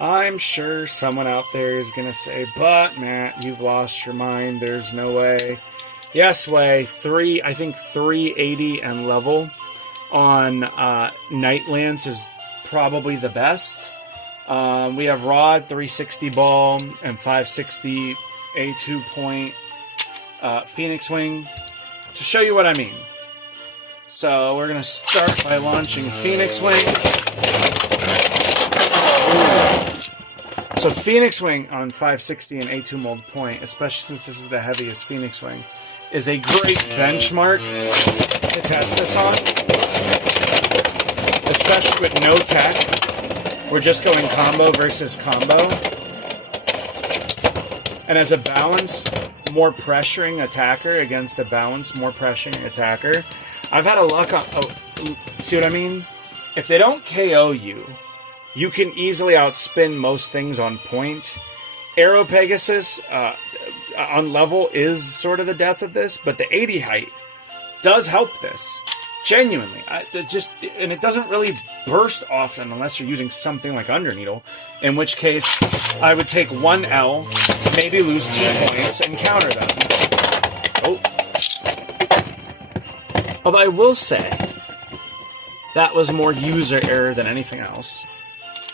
I'm sure someone out there is going to say, but Matt, you've lost your mind. There's no way. Yes, way. I think 380 and level on Night Lance is probably the best. We have Rod, 360 ball, and 560 A2 point Phoenix Wing to show you what I mean. So we're going to start by launching Phoenix Wing. So Phoenix Wing on 560 and A2 mold point, especially since this is the heaviest Phoenix Wing, is a great benchmark to test this on. Especially with no tech. We're just going combo versus combo. And as a balance, more pressuring attacker against a balance, more pressuring attacker. I've had a luck on... Oh, see what I mean? If they don't KO you, you can easily outspin most things on point. Aero Pegasus on level is sort of the death of this, but the 80 height does help this. Genuinely. And it doesn't really burst often unless you're using something like Underneedle, in which case I would take 1 L, maybe lose 2 points, and counter them. Oh. Although I will say, that was more user error than anything else.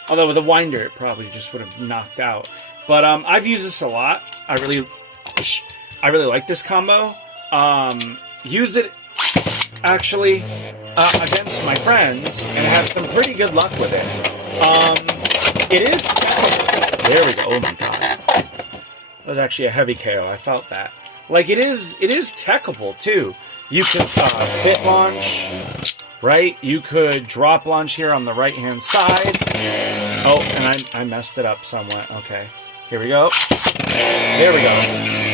Although with a winder, it probably just would have knocked out. But I've used this a lot. I really like this combo. Used it actually against my friends and have some pretty good luck with it. It is. There we go. Oh my god, that was actually a heavy KO. I felt that. Like it is techable too. You could fit launch. Right? You could drop launch here on the right-hand side. Oh, and I messed it up somewhat. Okay. Here we go. There we go.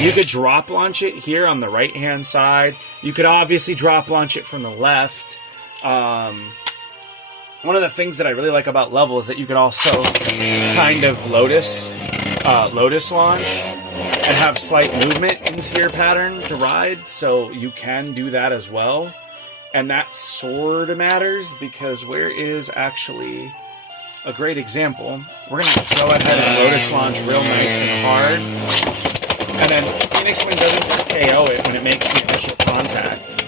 You could drop launch it here on the right-hand side. You could obviously drop launch it from the left. One of the things that I really like about level is that you could also kind of Lotus launch and have slight movement into your pattern to ride. So you can do that as well. And that sort of matters because where is actually a great example? We're going to go ahead and Lotus launch real nice and hard. And then Phoenix Wing doesn't just KO it when it makes the initial contact.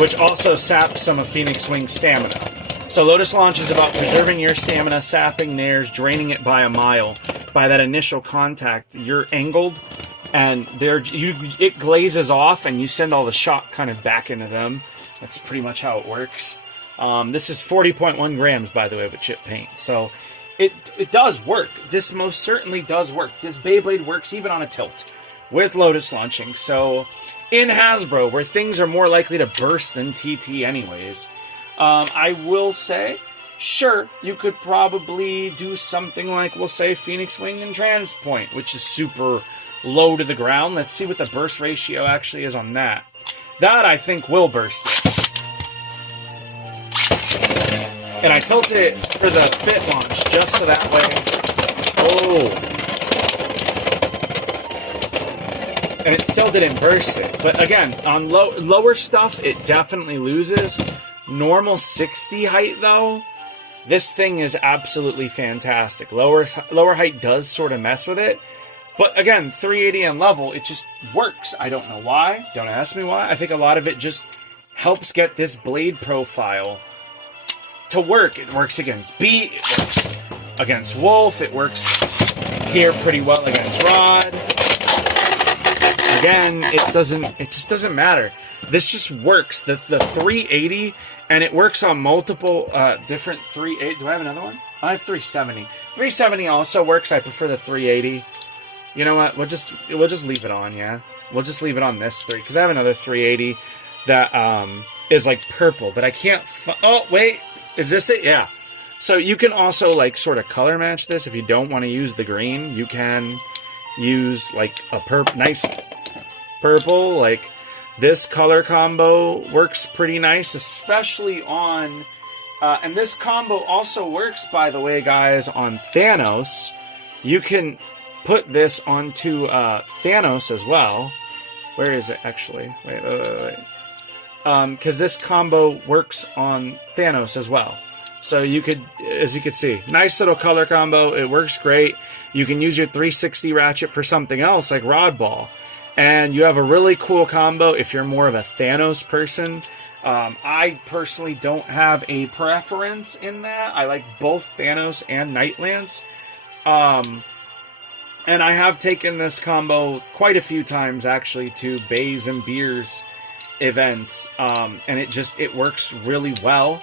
Which also saps some of Phoenix Wing's stamina. So Lotus launch is about preserving your stamina, sapping theirs, draining it by a mile. By that initial contact, you're angled. And it glazes off, and you send all the shock kind of back into them. That's pretty much how it works. This is 40.1 grams, by the way, with chip paint. So it does work. This most certainly does work. This Beyblade works even on a tilt with Lotus launching. So in Hasbro, where things are more likely to burst than TT anyways, I will say, sure, you could probably do something like, we'll say, Phoenix Wing and Transpoint, which is super low to the ground. Let's see what the burst ratio actually is on that. That, I think, will burst it. And I tilted it for the fit launch, just so that way... Oh! And it still didn't burst it. But again, on lower stuff, it definitely loses. Normal 60 height, though, this thing is absolutely fantastic. Lower height does sort of mess with it. But again, 380 and level, it just works. I don't know why. Don't ask me why. I think a lot of it just helps get this blade profile to work. It works against Beat. It works against Wolf. It works here pretty well against Rod. Again, it just doesn't matter. This just works. The 380, and it works on multiple different 380. Do I have another one? I have 370. 370 also works. I prefer the 380. You know what? We'll just leave it on, yeah? We'll just leave it on this 3, because I have another 380 that is like purple, but I can't... Oh, wait. Is this it? Yeah. So you can also like sort of color match this. If you don't want to use the green, you can use like a nice purple. Like this color combo works pretty nice, especially on... and this combo also works, by the way, guys, on Thanos. You can put this onto Thanos as well. Where is it, actually? Wait. Because this combo works on Thanos as well. So you could, as you can see, nice little color combo. It works great. You can use your 360 ratchet for something else like Rod Ball. And you have a really cool combo if you're more of a Thanos person. I personally don't have a preference in that. I like both Thanos and Nightlands. And I have taken this combo quite a few times, actually, to Bays and Beers events. And it works really well.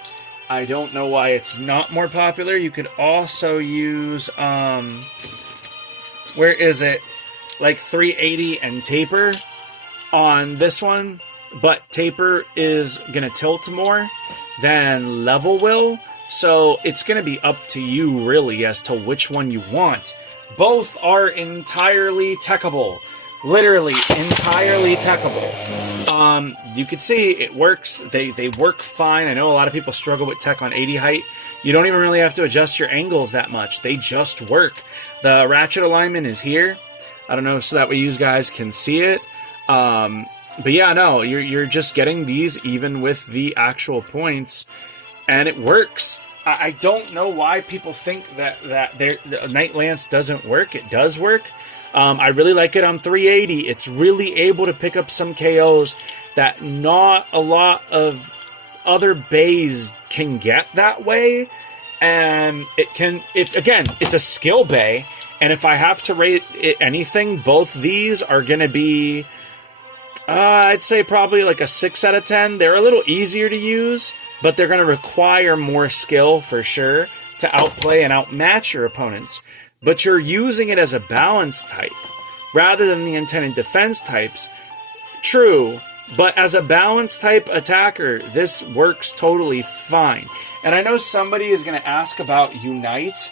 I don't know why it's not more popular. You could also use, where is it? Like 380 and Taper on this one. But Taper is going to tilt more than Level will. So it's going to be up to you, really, as to which one you want. Both are entirely techable. Literally entirely techable. You can see it works. They work fine. I know a lot of people struggle with tech on 80 height. You don't even really have to adjust your angles that much. They just work. The ratchet alignment is here. I don't know, so that way you guys can see it. But yeah, no, you're just getting these even with the actual points, and it works. I don't know why people think that the Night Lance doesn't work. It does work. I really like it on 380. It's really able to pick up some KOs that not a lot of other bays can get that way. And it can, it's a skill bay. And if I have to rate it anything, both these are going to be, I'd say probably like a 6 out of 10. They're a little easier to use, but they're going to require more skill for sure to outplay and outmatch your opponents. But you're using it as a balance type rather than the intended defense types. True, but as a balance type attacker, this works totally fine. And I know somebody is going to ask about Unite.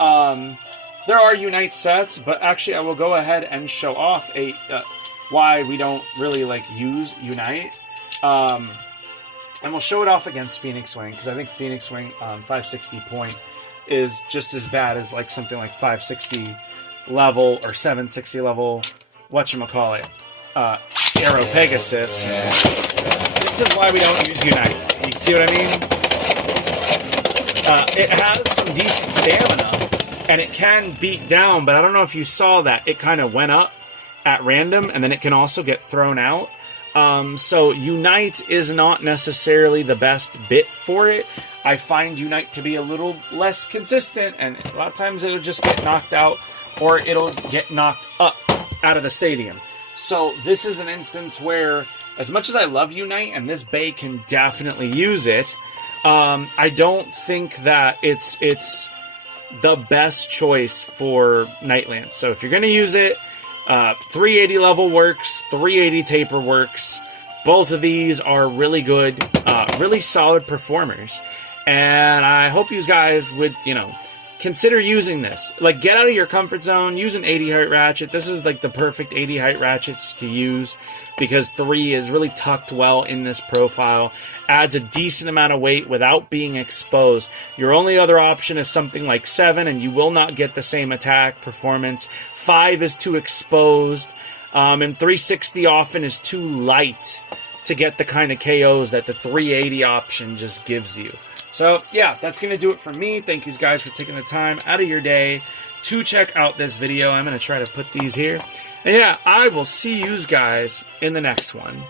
There are Unite sets, but actually I will go ahead and show off why we don't really use Unite. And we'll show it off against Phoenix Wing, because I think Phoenix Wing 560 point is just as bad as something like 560 level or 760 level, whatchamacallit, Arrow Pegasus. This is why we don't use Unite. You see what I mean? It has some decent stamina, and it can beat down, but I don't know if you saw that. It kind of went up at random, and then it can also get thrown out. So Unite is not necessarily the best bit for it. I find Unite to be a little less consistent, and a lot of times it'll just get knocked out, or it'll get knocked up out of the stadium. So this is an instance where, as much as I love Unite, and this bay can definitely use it, I don't think that it's the best choice for Nightlands. So if you're going to use it, 380 level works, 380 taper works. Both of these are really good, really solid performers. And I hope you guys would, consider using this. Get out of your comfort zone, use an 80 height ratchet. This is the perfect 80 height ratchets to use, because 3 is really tucked well in this profile, adds a decent amount of weight without being exposed. Your only other option is something like 7, and you will not get the same attack performance. 5 is too exposed, and 360 often is too light to get the kind of KOs that the 380 option just gives you. So, yeah, that's going to do it for me. Thank you guys for taking the time out of your day to check out this video. I'm going to try to put these here. And, yeah, I will see you guys in the next one.